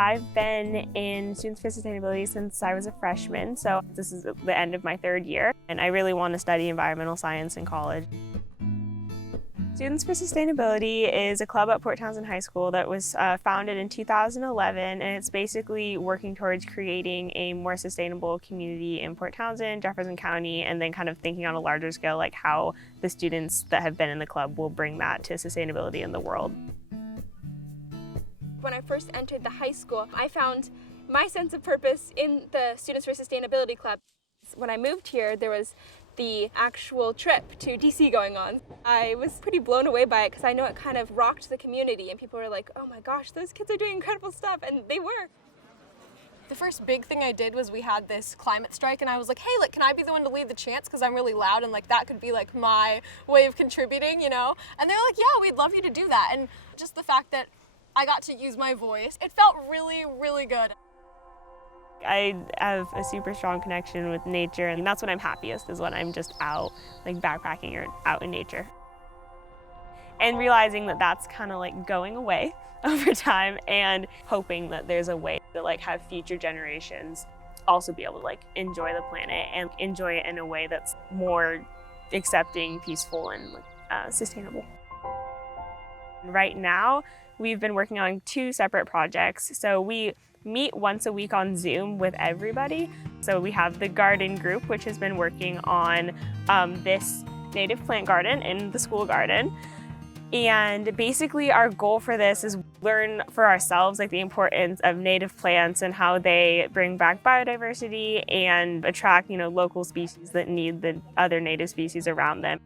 I've been in Students for Sustainability since I was a freshman, so this is the end of my third year, and I really want to study environmental science in college. Students for Sustainability is a club at Port Townsend High School that was founded in 2011, and it's basically working towards creating a more sustainable community in Port Townsend, Jefferson County, and then kind of thinking on a larger scale like how the students that have been in the club will bring that to sustainability in the world. When I first entered the high school, I found my sense of purpose in the Students for Sustainability Club. When I moved here, there was the actual trip to DC going on. I was pretty blown away by it because I know it kind of rocked the community and people were like, oh my gosh, those kids are doing incredible stuff, and they were. The first big thing I did was we had this climate strike and I was like, hey, can I be the one to lead the chants because I'm really loud and that could be my way of contributing, And they're like, yeah, we'd love you to do that. And just the fact that I got to use my voice, it felt really, really good. I have a super strong connection with nature, and that's when I'm happiest, is when I'm just out backpacking or out in nature. And realizing that that's kind of going away over time, and hoping that there's a way to have future generations also be able to enjoy the planet and enjoy it in a way that's more accepting, peaceful, and sustainable. Right now, we've been working on 2 separate projects. So we meet once a week on Zoom with everybody. So we have the garden group, which has been working on this native plant garden in the school garden. And basically our goal for this is learn for ourselves the importance of native plants and how they bring back biodiversity and attract local species that need the other native species around them.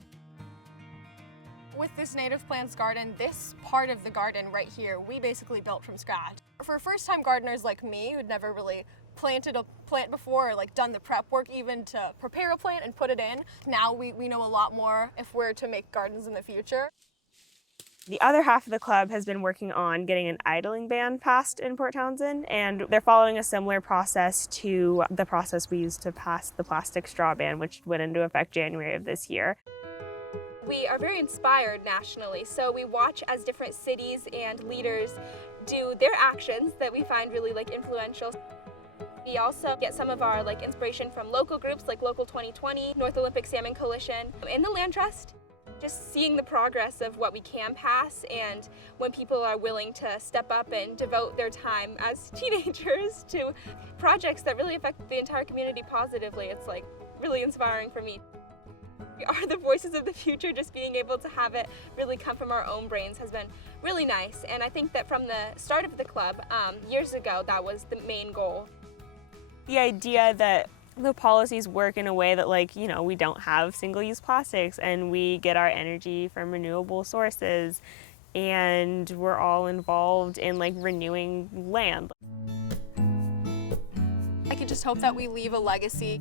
With this native plants garden, this part of the garden right here, we basically built from scratch. For first-time gardeners like me, who'd never really planted a plant before or done the prep work even to prepare a plant and put it in, now we know a lot more if we're to make gardens in the future. The other half of the club has been working on getting an idling ban passed in Port Townsend, and they're following a similar process to the process we used to pass the plastic straw ban, which went into effect January of this year. We are very inspired nationally, so we watch as different cities and leaders do their actions that we find really influential. We also get some of our inspiration from local groups like Local 2020, North Olympic Salmon Coalition, and the Land Trust. Just seeing the progress of what we can pass, and when people are willing to step up and devote their time as teenagers to projects that really affect the entire community positively, it's really inspiring for me. We are the voices of the future. Just being able to have it really come from our own brains has been really nice, and I think that from the start of the club years ago, that was the main goal. The idea that the policies work in a way that we don't have single-use plastics, and we get our energy from renewable sources, and we're all involved in renewing land. I can just hope that we leave a legacy.